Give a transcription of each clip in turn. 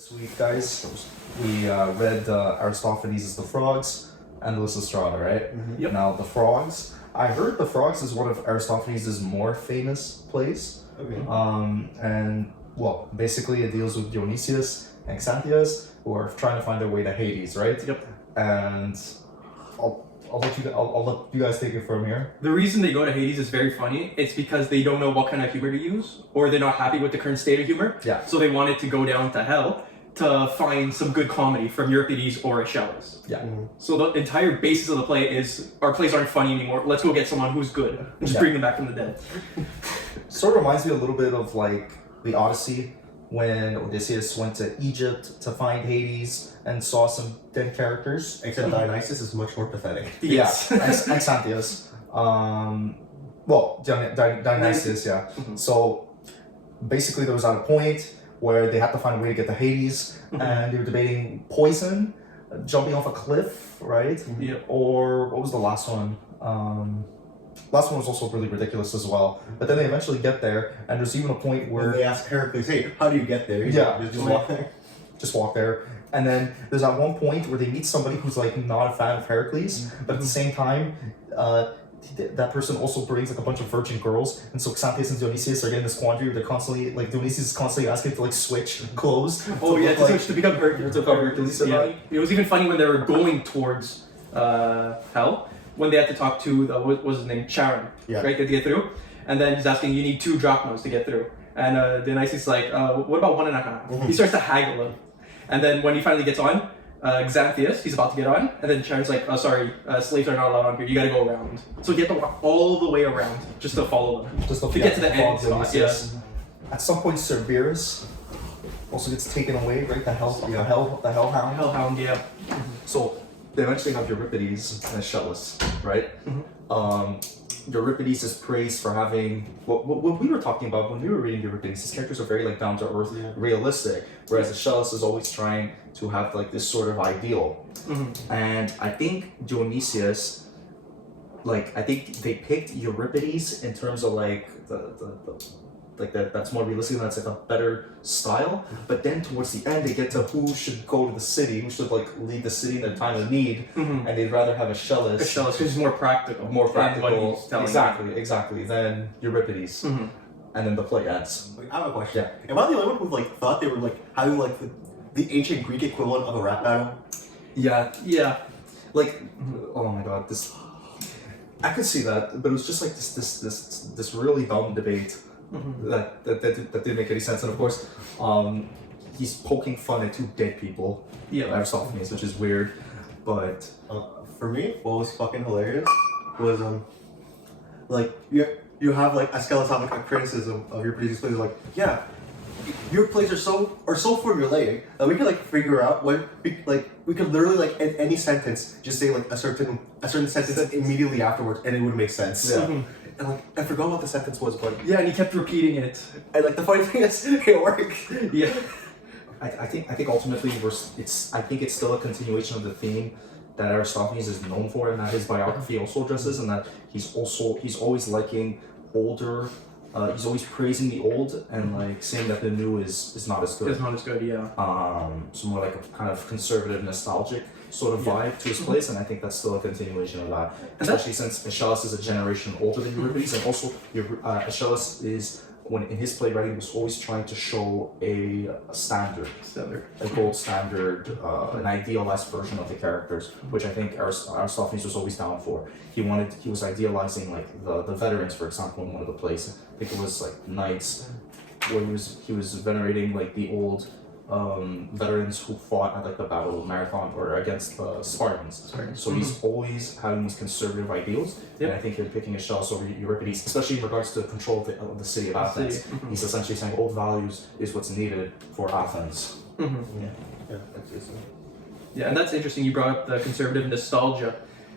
This week, guys, we read Aristophanes' The Frogs and Lysistrata, right? Mm-hmm. Yep. Now, The Frogs, I heard The Frogs is one of Aristophanes' more famous plays. Okay. And, well, basically it deals with Dionysius and Xanthias, who are trying to find their way to Hades, right? Yep. And I'll let you guys take it from here. The reason they go to Hades is very funny. It's because they don't know what kind of humor to use, or they're not happy with the current state of humor. Yeah. So they wanted to go down to hell to find some good comedy from Euripides or Aeschylus. Yeah. Mm-hmm. So the entire basis of the play is our plays aren't funny anymore. Let's go get someone who's good and just Yeah. bring them back from the dead. Sort of reminds me a little bit of like the Odyssey, when Odysseus went to Egypt to find Hades and saw some dead characters. Except Dionysus is much more pathetic. Yes. Yeah, and Xanthias. Well, Dionysius, yeah. Mhm. So basically, there was at a point where they had to find a way to get to Hades, Mhm. and they were debating poison, jumping off a cliff, right? Yep. Or what was the last one? Last one was also really ridiculous as well. But then they eventually get there, and there's even a point Where where they ask Heracles, hey, how do you get there? He's Yeah. like, just walk there. just walk there. And then there's at one point where they meet somebody who's like not a fan of Heracles, but at the same time, that person also brings like a bunch of virgin girls, and so Xanthias and Dionysius are getting this quandary where they're constantly like Dionysius is constantly asking to like switch clothes. Oh yeah, look to switch to become to Hercules. become Hercules, Yeah. It was even funny when they were going towards hell, when they had to talk to the what was his name, Charon, Yeah. right? To get through, and then he's asking, "You need 2 drachmas to get through," and Dionysius is like, "What about 1.5?" Mhm. He starts to haggle him, and then when he finally gets on, Xanthias, he's about to get on, and then Charon's like, "Oh, sorry, slaves are not allowed on here. You got to go around." So he had to walk all the way around just to follow them, Just to get to the end spot. Yeah. Dionysius. At some point, Cerberus also gets taken away, right? The hellhound. Hellhound, yeah. So they eventually have Euripides and Aeschylus, right? Euripides is praised for having what we were talking about when we were reading Euripides. His characters are very like down to earth, Yeah. realistic, whereas Aeschylus is always trying to have like this sort of ideal. And I think Dionysius, like I think they picked Euripides in terms of like that's more realistic, and that's like a better style. But then towards the end, they get to who should go to the city, who should like lead the city in their time of need, and they'd rather have Aeschylus. Aeschylus, who's more practical. More than what practical, he's telling exactly, than Euripides. you. And then the play ends. Wait, I have a question. Am I the only one who like thought they were like having like the ancient Greek equivalent of a rap battle? Yeah, Yeah. like, oh my god, this. I could see that, but it was just like this really dumb debate that didn't make any sense. And of course, he's poking fun at 2 dead people, Yeah. Aristophanes, which is weird, but For me, what was fucking hilarious was like you have like Aeschylus have like a criticism of your previous plays, like, yeah, your plays are so formulaic that we could like figure out what we could literally like in any sentence just say like a certain sentence immediately afterwards and it would make sense. Yeah. And like I forgot what the sentence was, but Yeah, and he kept repeating it. and like the funny thing is it worked. Yeah. I think ultimately I think it's still a continuation of the theme that Aristophanes is known for, and that his biography also addresses, and that he's always liking older. He's always praising the old and like saying that the new is not as good. It's not as good, yeah. So more like a kind of conservative, nostalgic sort of vibe to his plays, and I think that's still a continuation of that. Especially since Aeschylus is a generation older than Euripides, and also Aeschylus is, when in his playwriting, was always trying to show a standard, a gold standard, an idealized version of the characters, which I think Aristophanes was always down for. He was idealizing like the veterans, for example, in one of the plays. I think it was like knights, where he was venerating like the old veterans who fought at like the Battle of Marathon or against the Spartans. So he's always having these conservative ideals, and I think you're picking Aeschylus over Euripides, especially in regards to control of the city of Athens. He's essentially saying old values is what's needed for Athens. Yeah, that's it. Yeah, and that's interesting. You brought up the conservative nostalgia.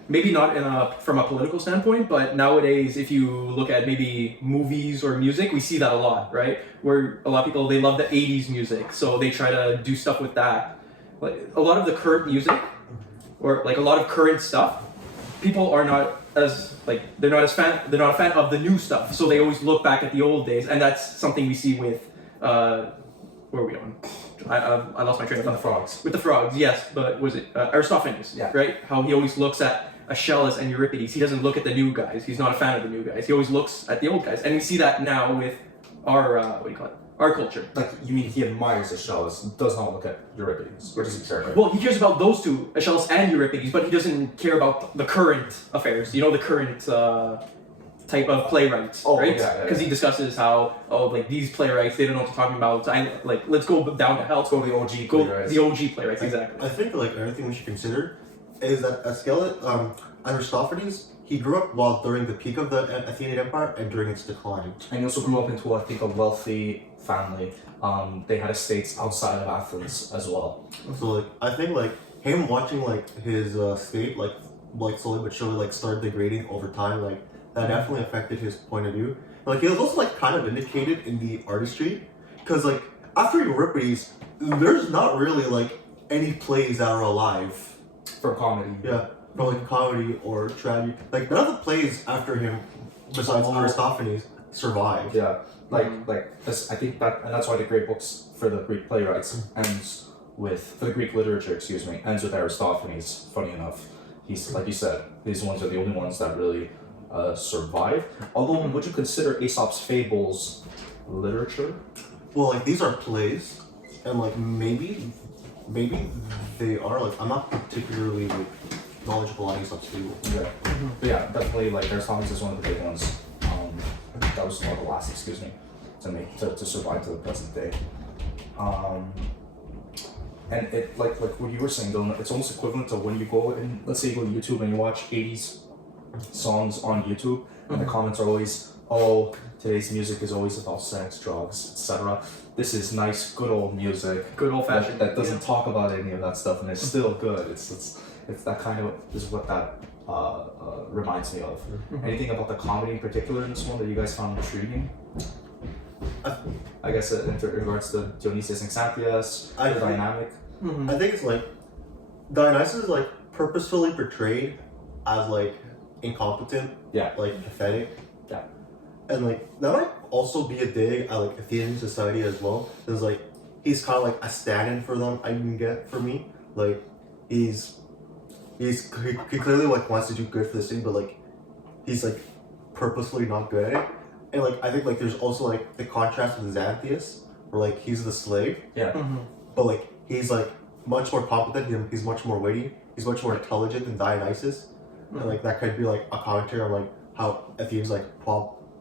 Maybe not from a political standpoint, but nowadays, if you look at maybe movies or music, we see that a lot, right? Where a lot of people, they love the 80s music, so they try to do stuff with that. Like a lot of the current music, or like a lot of current stuff, people are not as like they're not a fan of the new stuff, so they always look back at the old days, and that's something we see with where are we on? I lost my train of From thought. the frogs. With the frogs, yes, but was it Aristophanes? Yeah. Right. How he always looks at Aeschylus and Euripides. He doesn't look at the new guys. He's not a fan of the new guys. He always looks at the old guys, and we see that now with our what do you call it? Our culture. Like, you mean he admires Aeschylus, does not look at Euripides, or does he care? Well, he cares about those two, Aeschylus and Euripides, but he doesn't care about the current affairs. You know, the current type of playwrights, Oh, right? yeah. Because he discusses how, like these playwrights, they don't know what they're talking about. Let's go down to hell. Let's Go go to the OG go playwrights. the OG playwrights, exactly. I think like another thing we should consider is that Aristophanes, he grew up while during the peak of the Athenian Empire and during its decline. And he also grew up into, I think, a wealthy family. They had estates outside of Athens as well. So like I think like him watching like his state like slowly but surely like start degrading over time, like that definitely affected his point of view. Like he was also like kind of indicated in the artistry, because like after Euripides, there's not really like any plays that are alive. For comedy. Yeah, for like comedy or tragedy. Like none of the plays after him, besides Aristophanes, survived. Yeah. Like this, I think that, and that's why the great books for the Greek playwrights ends with, for the Greek literature, ends with Aristophanes. Funny enough, he's, like you said, these ones are the only ones that really survive. Although, would you consider Aesop's fables literature? Well, like these are plays, and like maybe they are. Like I'm not particularly knowledgeable on Aesop's fables. Yeah. But yeah, definitely, like Aristophanes is one of the big ones. That was one of the last, to survive to the present day. And it, like what you were saying, Dylan, it's almost equivalent to when you go and, let's say you go to YouTube and you watch 80s songs on YouTube, and the comments are always, oh, today's music is always about sex, drugs, etc. This is nice, good old music. Good old fashioned. That doesn't talk about any of that stuff, and it's still good. It's that kind of is what that reminds me of. Anything about the comedy in particular in this one that you guys found intriguing? I guess in regards to Dionysius and Xanthias, the dynamic. I think it's like Dionysus is like purposefully portrayed as like incompetent, like pathetic. Yeah. And like that might also be a dig at like Athenian society as well. Cause like he's kind of like a stand-in for them. I can get for me. Like he clearly like wants to do good for the city, but like he's like purposefully not good at it. And like I think like there's also like the contrast with Xanthias, where like he's the slave. Yeah. But like he's like much more competent. He's much more witty. He's much more intelligent than Dionysus. And like that could be like a commentary on like how Athens like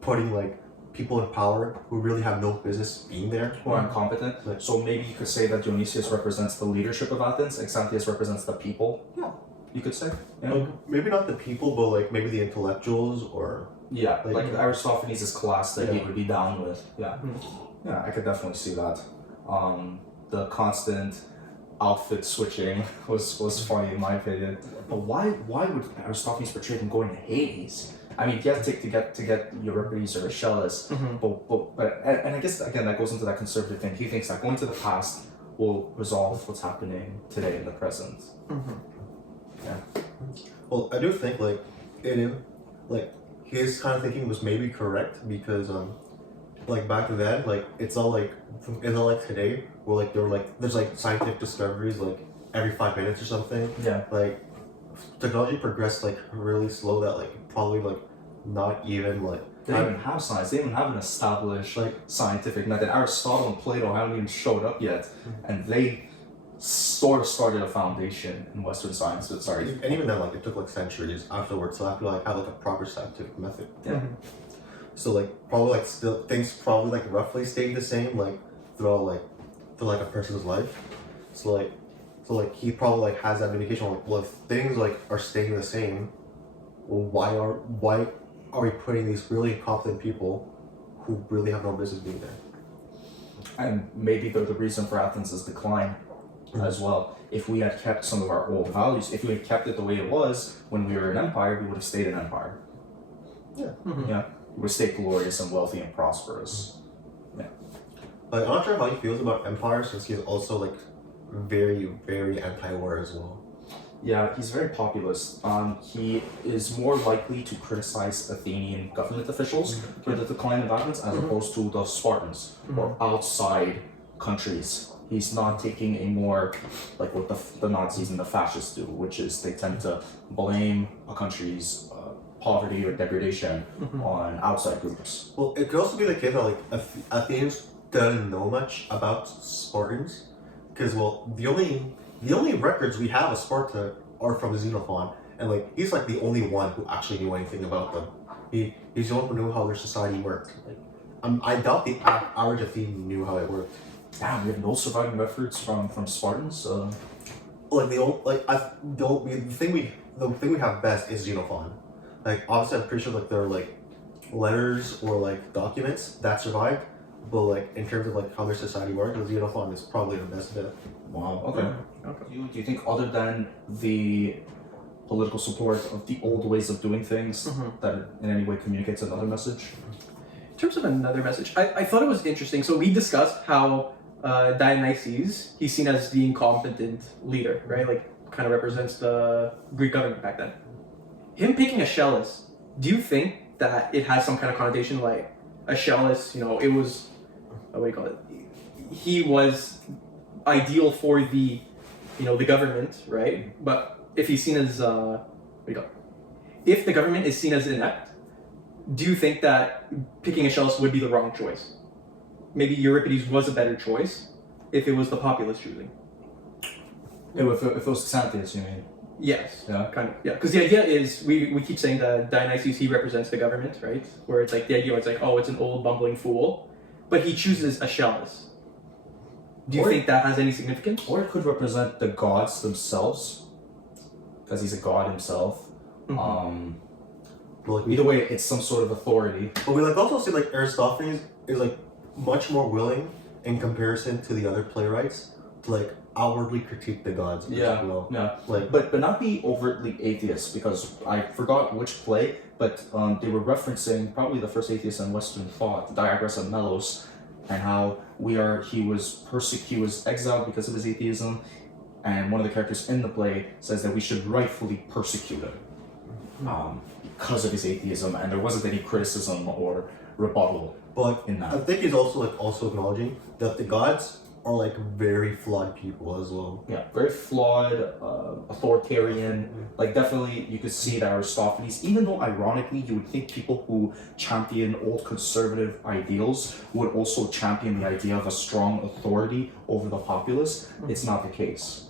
putting like people in power who really have no business being there. Or incompetent. So maybe you could say that Dionysius represents the leadership of Athens, and Xanthias represents the people. Yeah. You could say. Yeah. Like, maybe not the people, but like maybe the intellectuals or Yeah, like Aristophanes' class that he would be down with. Yeah. Yeah, I could definitely see that. The constant outfit switching was funny in my opinion. But why would Aristophanes portray him going to Hades? I mean, yes, to get Euripides or Aeschylus, but I guess again that goes into that conservative thing. He thinks that going to the past will resolve what's happening today in the present. Yeah. Well, I do think like like his kind of thinking was maybe correct because like back then like it's not like today where like there's like scientific discoveries like every 5 minutes or something. Yeah. Like technology progressed like really slow that like probably like not even like they don't even have science. They even have an established like scientific method. Aristotle and Plato haven't even showed up yet, and they sort of started a foundation in Western science. But sorry, and even then like it took like centuries afterwards to have like a proper scientific method. Yeah. So like probably like still things probably like roughly stayed the same like through a person's life. So like he probably like has that indication like, well, if things like are staying the same, well, why are we putting these really incompetent people who really have no business being there? And maybe they're the reason for Athens' decline as well. If we had kept some of our old values, if we had kept it the way it was when we were an empire, we would have stayed an empire. Yeah. Yeah. We would stay glorious and wealthy and prosperous. Yeah. Like I'm not sure how he feels about empire since he's also like very, very anti-war as well. Yeah, he's very populist. He is more likely to criticize Athenian government officials for the decline of Athens as opposed to the Spartans or outside countries. he's not taking a more like what the Nazis and the fascists do, which is they tend to blame a country's poverty or degradation on outside groups. Well, it could also be the case that like Athens doesn't know much about Spartans, because well, the only records we have of Sparta are from Xenophon, and like he's like the only one who actually knew anything about them. He's the one who knew how their society worked. Like, I doubt the average Athenian knew how it worked. Damn, we have no surviving records from Spartans. Like the thing we have best is Xenophon. Like obviously, I'm pretty sure like there are like letters or like documents that survived, but like in terms of like how their society worked, the Xenophon is probably the best bet. Wow. Okay. Do you think other than the political support of the old ways of doing things that in any way communicates another message? In terms of another message, I thought it was interesting. So we discussed how Dionysius, he's seen as the incompetent leader, right? Like kind of represents the Greek government back then. Him picking Aeschylus, do you think that it has some kind of connotation like Aeschylus, it was, what do you call it? He was ideal for the, the government, right? But if he's seen as, if the government is seen as inept, do you think that picking Aeschylus would be the wrong choice? Maybe Euripides was a better choice if it was the populace choosing. If it was Xanthias, you mean? Yes. Yeah. Kind of. Yeah. Because the idea is we keep saying that Dionysius, he represents the government, right? Where it's like the idea it's like, oh, it's an old bumbling fool, but he chooses Aeschylus. Do you think that has any significance? Or it could represent the gods themselves, because he's a god himself. But like, Either way, it's some sort of authority. But we like also see like Aristophanes is like much more willing in comparison to the other playwrights to like outwardly critique the gods. Yeah. Yeah. Like, but not be overtly atheist, because I forgot which play, but they were referencing probably the first atheist in Western thought, the Diagoras of Melos, and how he was exiled because of his atheism, and one of the characters in the play says that we should rightfully persecute him because of his atheism, and there wasn't any criticism or rebuttal in that. I think he's also acknowledging that the gods are like very flawed people as well. Yeah, very flawed, authoritarian. Like definitely, you could see that Aristophanes, even though ironically you would think people who champion old conservative ideals would also champion the idea of a strong authority over the populace. It's not the case.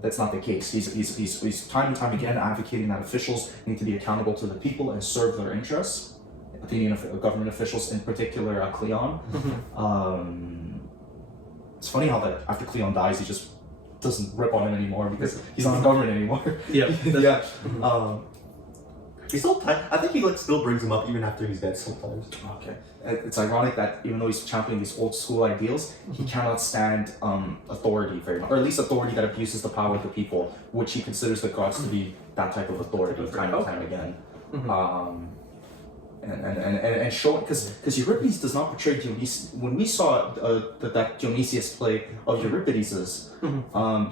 That's not the case. He's time and time again advocating that officials need to be accountable to the people and serve their interests. Athenian government officials, in particular, Cleon. It's funny how that after Cleon dies, he just doesn't rip on him anymore because he's not in government anymore. Yeah. Yeah. He's still I think he like still brings him up even after he's dead sometimes. Okay. It's ironic that even though he's championing these old school ideals, he cannot stand authority very much, or at least authority that abuses the power of the people, which he considers the gods to be that type of authority time and time again. And show because Euripides does not portray Dionysius. When we saw that Dionysius play of Euripides's,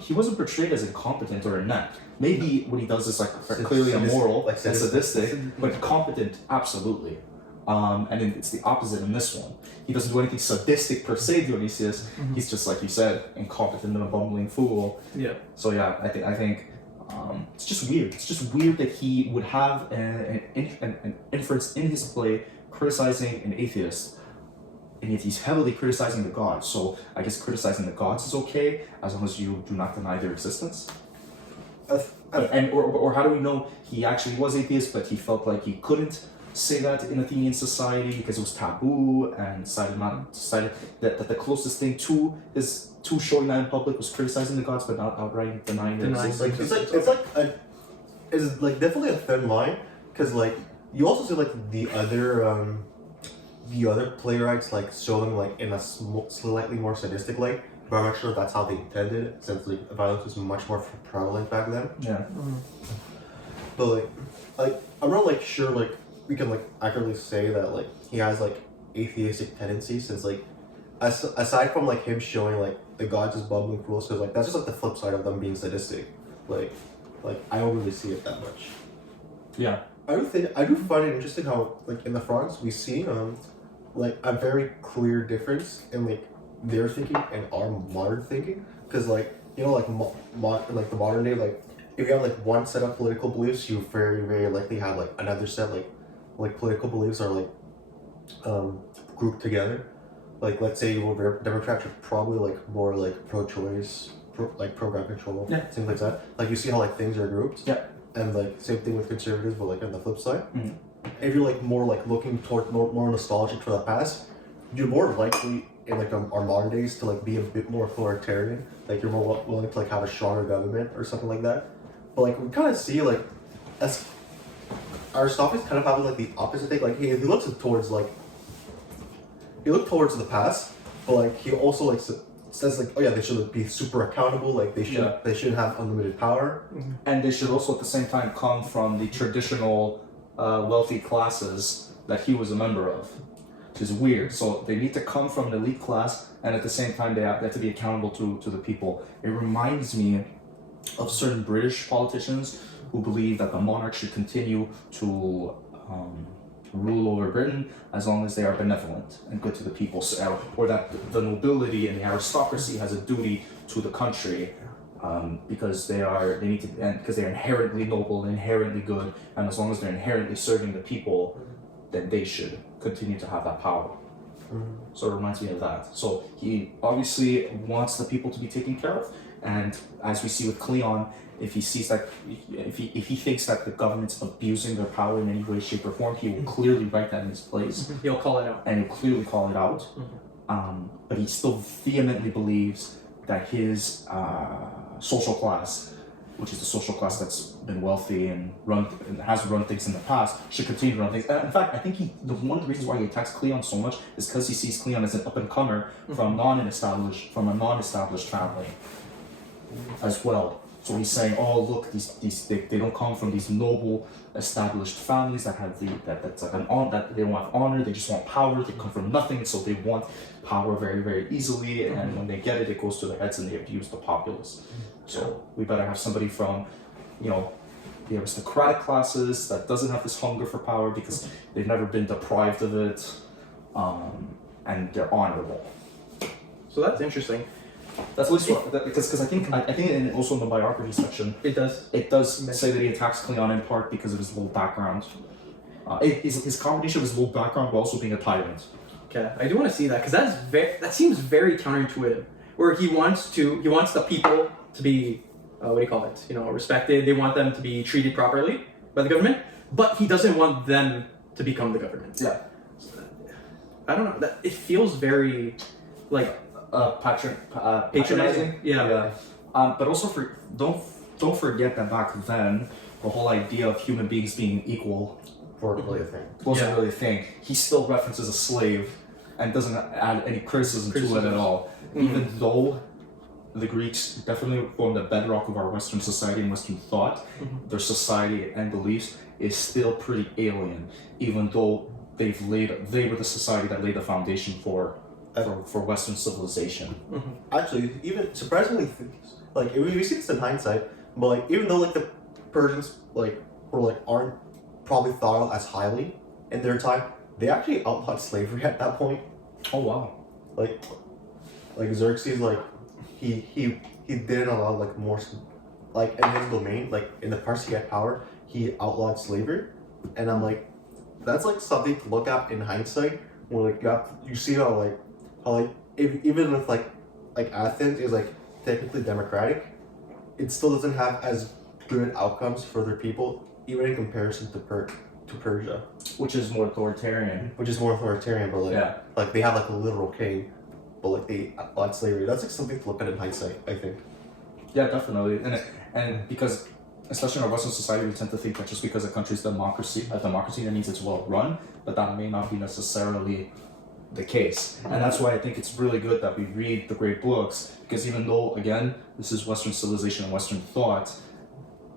he wasn't portrayed as incompetent or inept. Maybe what he does is like clearly immoral, like sadistic, but competent, absolutely. And it's the opposite in this one. He doesn't do anything sadistic per se, Dionysius. He's just like you said, incompetent and a bumbling fool. Yeah. So yeah, I think. It's just weird. It's just weird that he would have an inference in his play criticizing an atheist, and yet he's heavily criticizing the gods. So I guess criticizing the gods is okay as long as you do not deny their existence. Or how do we know he actually was atheist, but he felt like he couldn't say that in Athenian society because it was taboo, and decided that the closest thing to showing that in public was criticizing the gods, but not outright denying their existence. It's like definitely a thin line, because like you also see like the other playwrights like showing like in a slightly more sadistic light, but I'm not sure if that's how they intended it, since like violence was much more prevalent back then. Yeah. But like I'm not like sure like we can like accurately say that like he has like atheistic tendencies, since like aside from like him showing like the gods as bumbling fools, because like that's just like the flip side of them being sadistic. Like I don't really see it that much. Yeah. I do find it interesting how like in the fronts we see like a very clear difference in like their thinking and our modern thinking, because like you know like like the modern day, like if you have like one set of political beliefs, you very likely have like another set like political beliefs are like grouped together. Like let's say Democrats are probably like more like pro-choice, pro-gun control, Yeah. things like that. Like you see how like things are grouped. Yeah. And like same thing with conservatives, but like on the flip side, Mhm. if you're like more like looking toward more nostalgic for the past, you're more likely in like our modern days to like be a bit more authoritarian. Like you're more willing to like have a stronger government or something like that. But like we kind of see like as Aristophanes kind of having like the opposite thing. Like he looks towards like he looked towards the past, but like he also like says like, oh yeah, they should like, be super accountable. Like they should have unlimited power, And they should also at the same time come from the traditional wealthy classes that he was a member of, which is weird. So they need to come from an elite class, and at the same time they have to be accountable to the people. It reminds me of certain British politicians who believe that the monarch should continue to rule over Britain as long as they are benevolent and good to the people, or that the nobility and the aristocracy has a duty to the country because they're inherently noble and inherently good, and as long as they're inherently serving the people, then they should continue to have that power. So it reminds me of that. So he obviously wants the people to be taken care of, and as we see with Cleon, if he sees that, if he thinks that the government's abusing their power in any way, shape, or form, he will clearly write that in his place. He'll call it out. And he'll clearly call it out. But he still vehemently believes that his social class, which is the social class that's been wealthy and has run things in the past, should continue to run things. In fact, I think one of the reasons why he attacks Cleon so much is because he sees Cleon as an up and comer from a non-established family as well. So he's saying, oh look, they don't come from these noble established families that have that they don't have honor, they just want power, they come from nothing, so they want power very easily, and when they get it, it goes to their heads and they abuse the populace. So we better have somebody from, the aristocratic classes that doesn't have this hunger for power because they've never been deprived of it, and they're honorable. So that's interesting. That's at least because I think also in the biography section It does say that he attacks Cleon in part because of his low background. His combination of his low background while also being a tyrant. Okay, I do want to see that because that seems very counterintuitive. Where he wants the people to be respected. They want them to be treated properly by the government, but he doesn't want them to become the government. Yeah. I don't know. It feels very like Patronizing. Yeah. But also don't forget that back then the whole idea of human beings being equal wasn't really a thing. Wasn't really a thing. He still references a slave and doesn't add any criticism to it at all. Even though the Greeks definitely formed the bedrock of our Western society and Western thought, their society and beliefs is still pretty alien, even though they were the society that laid the foundation for Western civilization. Actually, even surprisingly, like we see this in hindsight, but like even though like the Persians aren't probably thought of as highly in their time, they actually outlawed slavery at that point. Oh wow! Like Xerxes, like he didn't allow like more, like in his domain, like in the parts he had power, he outlawed slavery, and I'm like, that's like something to look at in hindsight. When like you see how even if like Athens is like technically democratic, it still doesn't have as good outcomes for their people, even in comparison to Persia, which is more authoritarian. But like they have like a literal king, but like they outlawed slavery. That's like something to look at in hindsight, I think. Yeah, definitely, and because especially in our Western society, we tend to think that just because a country's a democracy, that means it's well run, but that may not be necessarily the case. And that's why I think it's really good that we read the great books, because even though, again, this is Western civilization and Western thought,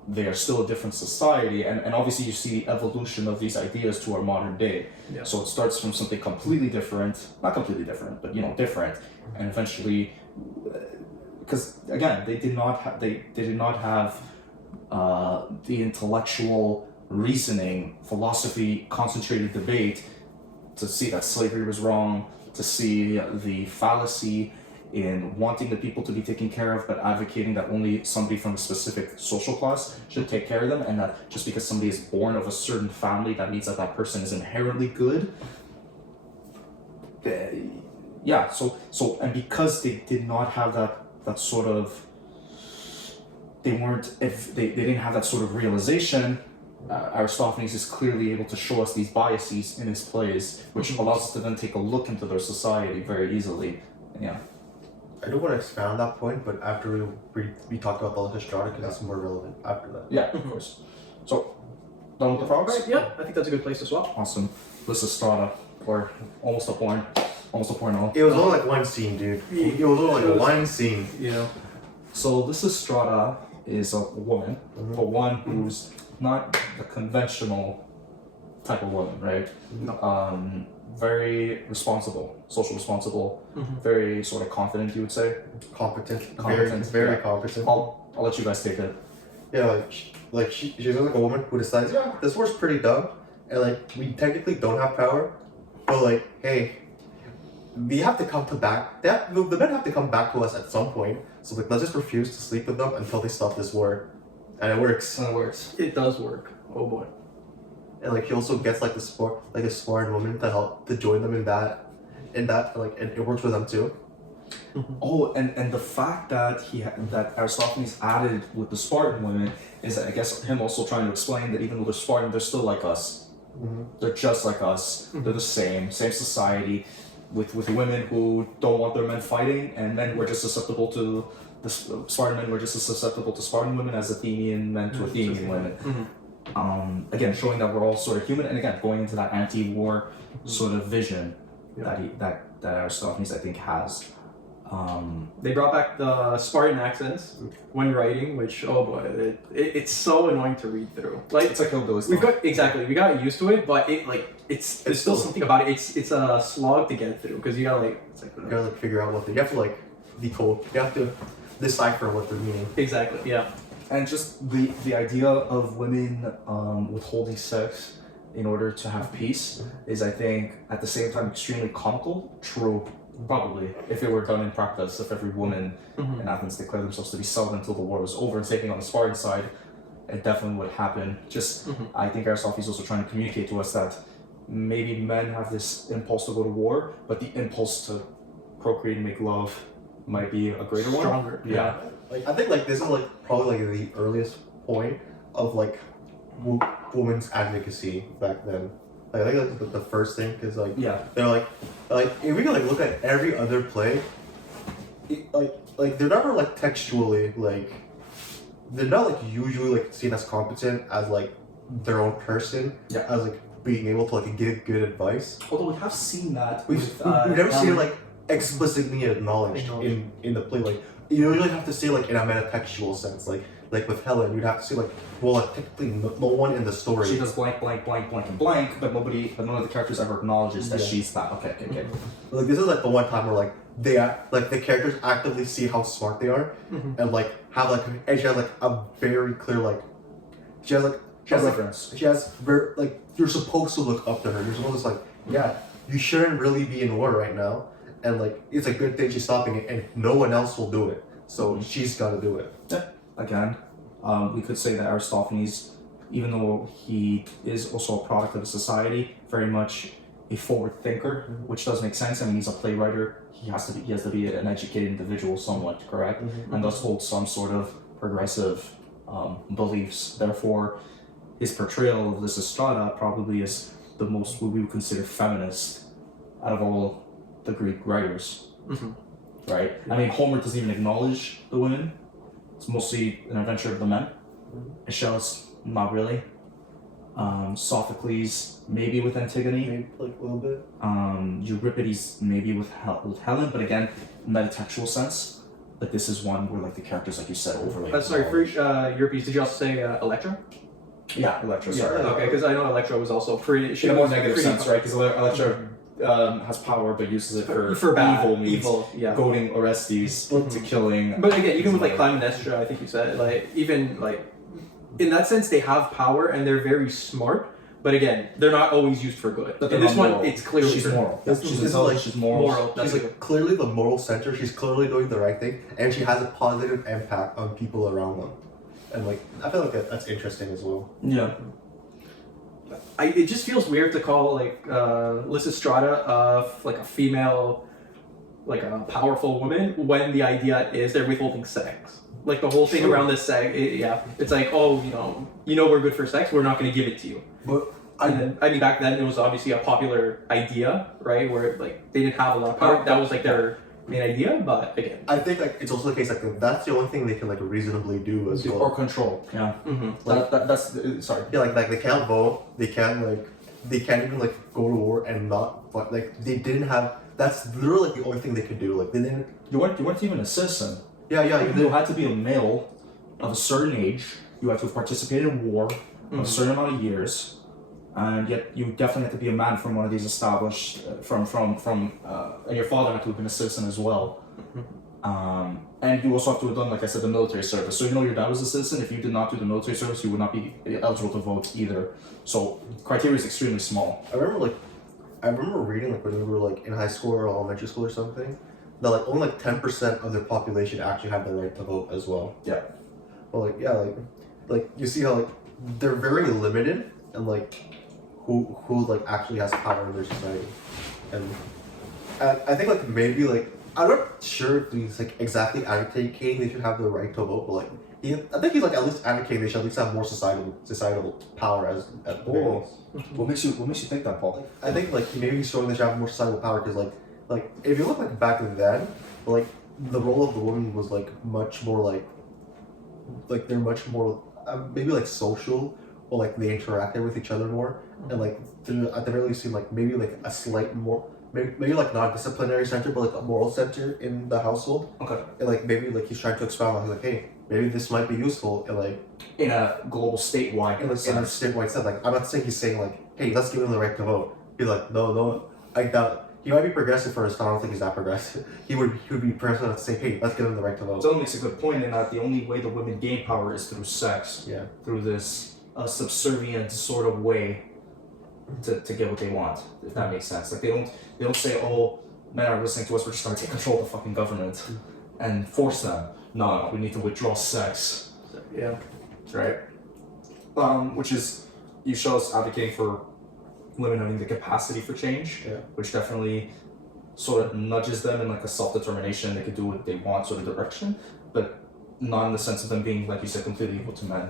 they are still a different society, and obviously you see the evolution of these ideas to our modern day. Yeah. So it starts from something completely different, not completely different, but different, and eventually, because again, they did not have the intellectual reasoning, philosophy, concentrated debate to see that slavery was wrong, to see the fallacy in wanting the people to be taken care of, but advocating that only somebody from a specific social class should take care of them, and that just because somebody is born of a certain family, that means that that person is inherently good. Yeah, so and because they did not have that sort of, they didn't have that sort of realization, Aristophanes is clearly able to show us these biases in his plays, which allows us to then take a look into their society very easily. Yeah. I don't want to expand on that point, but after we talked about the Lysistrata, because that's more relevant after that. Yeah, of course. So, done with the frogs? Right, yeah, I think that's a good place as well. Awesome. Lysistrata, or almost a porno. It was only like one scene, dude. It was only like one scene. Yeah. So Lysistrata is a woman, but one who's not the conventional type of woman, right? No. Very responsible, social responsible, very sort of confident, you would say. Competent. Competent, Very yeah. competent. I'll let you guys take it. Yeah, she's like a woman who decides, yeah, this war's pretty dumb, and like we technically don't have power, but like, hey, we have to come to back. The men have to come back to us at some point. So like, let's just refuse to sleep with them until they stop this war, and it works. And it works. It does work. Oh boy. And like he also gets like a sworn woman to help to join them in that like, and it works for them too. Oh, and the fact that that Aristophanes added with the Spartan women is, I guess, him also trying to explain that even though they're Spartan, they're still like us. They're just like us. They're the same society, with women who don't want their men fighting, and men who are just susceptible to Spartan men were just as susceptible to Spartan women as Athenian men to Athenian women. Again, showing that we're all sort of human, and again, going into that anti-war sort of vision that Aristophanes, I think, has. They brought back the Spartan accents when writing, which, oh boy, it's so annoying to read through. Like, It's like hillbilly we stuff. got used to it, but there's still something about it. It's a slog to get through because you gotta You gotta like figure out you have to like decode. You have to decipher what they're meaning. Exactly, yeah. And just the idea of women withholding sex in order to have peace is, I think, at the same time extremely comical. True, probably, if it were done in practice, if every woman in Athens declared themselves to be celibate until the war was over and taking on the Spartan side, it definitely would happen. Just, I think Aristophanes is also trying to communicate to us that maybe men have this impulse to go to war, but the impulse to procreate and make love might be a greater one. Stronger. Yeah. Like I think like this is like probably like the earliest point of like women's advocacy back then. Like I think that's the first thing, because like they're like if we can like look at every other play, like they're never like textually like, they're not like usually like seen as competent as like their own person, as like being able to like give good advice. Although we have seen that We've never seen it like explicitly acknowledged in the play. Like you usually have to say like in a metatextual sense, like with Helen, you'd have to say like, well, like technically no one in the story. She does blank, blank, blank, blank, and blank, but none of the characters ever acknowledges that she's that. Okay. Like this is like the one time where like the characters actively see how smart they are, and like have like, and she has like a very clear like, she has very like, you're supposed to look up to her. You're supposed to like, yeah, you shouldn't really be in war right now, and like it's a good thing she's stopping it, and no one else will do it, so she's got to do it. Yeah. Again, we could say that Aristophanes, even though he is also a product of a society, very much a forward thinker, which does make sense. I mean, he's a playwright. He has to be an educated individual, somewhat, correct, and thus holds some sort of progressive beliefs. Therefore, his portrayal of Lysistrata probably is the most what we would consider feminist out of all the Greek writers, right? I mean, Homer doesn't even acknowledge the women. It's mostly an adventure of the men. Aeschylus, not really. Sophocles, maybe with Antigone. Maybe like a little bit. Euripides, maybe with Helen, but again, metatextual sense. But this is one where like the characters, like you said, overlay. Sorry, for Euripides, did you also say Electra? Yeah, Electra. Sorry. Okay, because I know Electra was also pretty. In a more negative sense, right? Because Electra has power, but uses it for bad, evil means. Yeah. Goading Orestes to killing. But again, even with like Clytemnestra, I think you said, like, even like in that sense they have power and they're very smart, But again, they're not always used for good. But In they're this not one, moral. it's clearly She's for moral. This She's is intelligent. like She's moral. moral. That's She's a like clearly the moral center. She's clearly doing the right thing, and she has a positive impact on people around them. And like, I feel like that's interesting as well. Yeah. it just feels weird to call like Lysistrata like a female, like a powerful woman when the idea is they're withholding sex. Like the whole thing Sure. around this sex, it's like, oh, you know we're good for sex, we're not going to give it to you. But And then, I mean, back then it was obviously a popular idea, right? Where like they didn't have a lot of power. That was like their main idea. But again, I think like it's also the case like that's the only thing they can like reasonably do as well. Or control. Yeah. That's sorry. Yeah, like they can't vote. They can't even like go to war and not. But like they didn't have. That's literally like the only thing they could do. Like they didn't. You weren't even a citizen. Yeah. You had to be a male of a certain age. You had to have participated in war of a certain amount of years, and yet you definitely had to be a man from one of these established and your father had to have been a citizen as well. And you also have to have done, like I said, the military service. So your dad was a citizen. If you did not do the military service, you would not be eligible to vote either. So criteria is extremely small. I remember reading like when we were like in high school or elementary school or something that like only like 10% of the population actually had the right to vote as well. Yeah. Well, like yeah, like you see how like they're very limited and like who like actually has power in their society, and I think like maybe like I'm not sure if he's like exactly advocating they should have the right to vote, but like I think he's like at least advocating they should at least have more societal power at the very Oh. least. What makes you think that, Paul? I think like maybe he's showing they should have more societal power because like if you look like back then, like the role of the woman was like much more like they're much more maybe like social or like they interacted with each other more and like at the very least seem like maybe like a slight more maybe like not a disciplinary center but like a moral center in the household. Okay. And like maybe like he's trying to expound on like hey maybe this might be useful and like In a global statewide in a statewide sense. Like I'm not saying he's saying like hey let's give him the right to vote. He's like no I doubt. He might be progressive first, but I don't think he's that progressive. He would be progressive enough to say, hey, let's give him the right to vote. Dylan makes a good point in that the only way the women gain power is through sex. Yeah. Through this subservient sort of way to get what they want, if that makes sense. Like they don't say, oh, men are listening to us, we're just gonna take control of the fucking government and force them. No, we need to withdraw sex. yeah. Right? Which is you show us advocating for women having the capacity for change, Yeah. which definitely sort of nudges them in like a self-determination. They could do what they want sort of direction, but not in the sense of them being, like you said, completely equal to men.